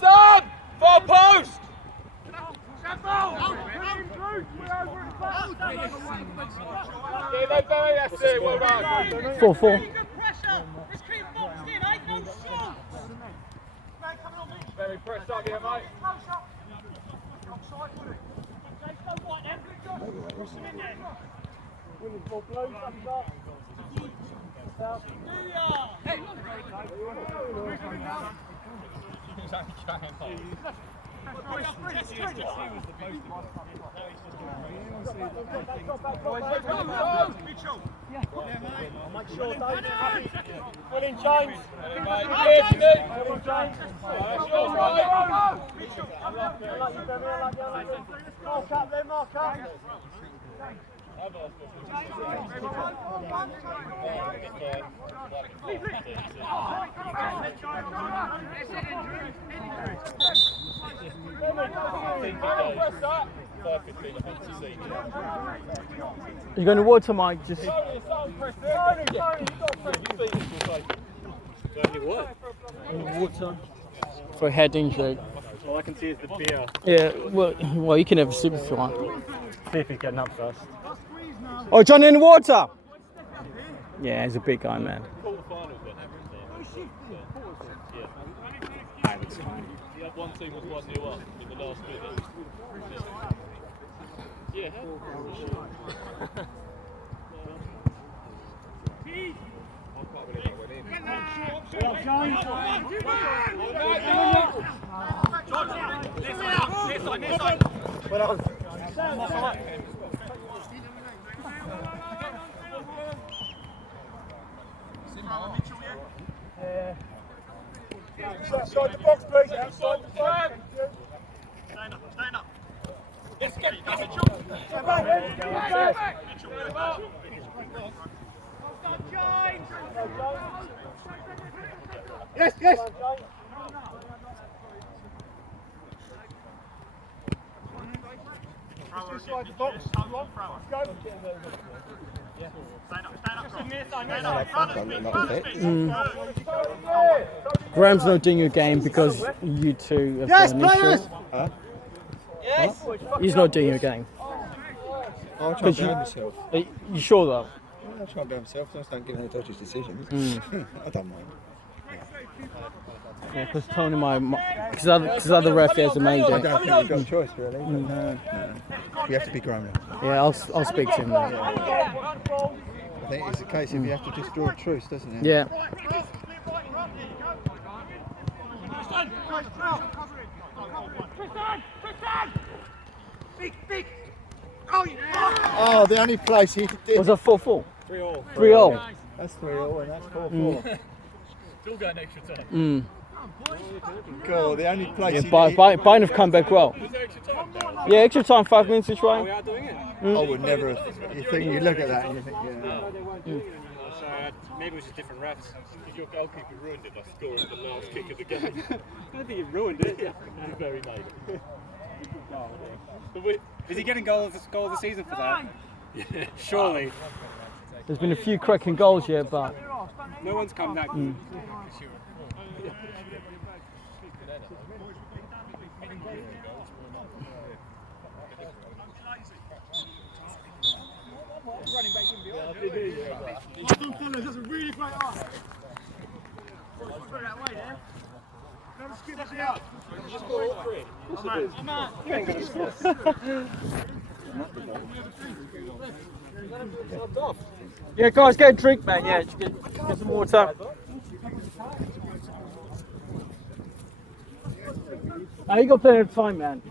Sam! Far post! That's it, well done. 4-4. Very pressed up here, mate. Willing James. Mark up there, mark up. You're going to water, Mike? Just. Water for a head injury. All I can see is the beer. Yeah, well, you can have a sip if you want. See if he's getting up first. Oh, John in the water! Yeah, he's a big guy, man. The one team was 1-0 up in the last minute. Yeah. Outside the box, please. Outside the box. Stand up. Let's get Mitchell. Yes. Inside the box. Come on, go. Graham's not doing your game because you two have got an issue. Huh? Yes. He's not doing your game. I'll try and blame myself. You sure though? I'll try and blame myself. Just don't give any dodgy decisions. I don't mind. Yeah, because Tony because other ref has a major. I don't think we've got a choice really. No. We have to be grown up. Yeah, I'll speak to him now. I think it's a case of you have to just draw a truce, doesn't it? Yeah. Oh, the only place he did. Was that 4-4? 3-3. 3-0. That's 3-0 and that's 4-4. Still going extra time. God, the only place. Yeah, Bayern have come back well. Was there extra time now? Yeah, extra time, 5 minutes each We way. are doing it. I would never. You look at that and you think, yeah. So maybe it was just different refs. Because your goalkeeper ruined it by scoring the last kick of the game. I don't think he ruined it. He very made it. Is he getting goal of the season for that? Yeah. Surely. There's been a few cracking goals yet, but No one's come that good. That's a really great art. Put it that way there. Don't skip us out. Just go all three. I'm out. You ain't gonna score. yeah, guys, get a drink, man. Yeah, just get some water. You got plenty of time, man.